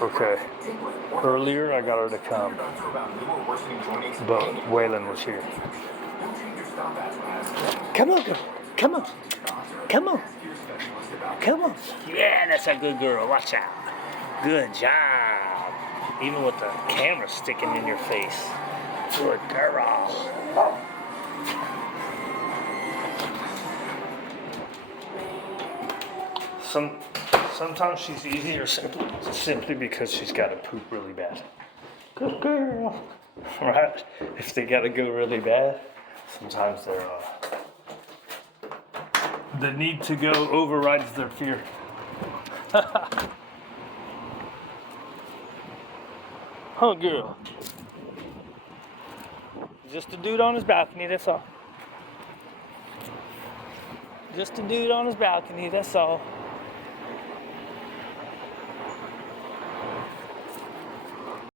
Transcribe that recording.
Okay. Earlier, I got her to come, but Waylon was here. Come on, girl. Come on. Come on. Come on. Yeah, that's a good girl. Watch out. Good job. Even with the camera sticking in your face. Good girl. Sometimes she's easier simply because she's got to poop really bad. Good girl. Right? If they got to go really bad, sometimes they're the need to go overrides their fear. Huh, girl. Just a dude on his balcony, that's all. Just a dude on his balcony, that's all.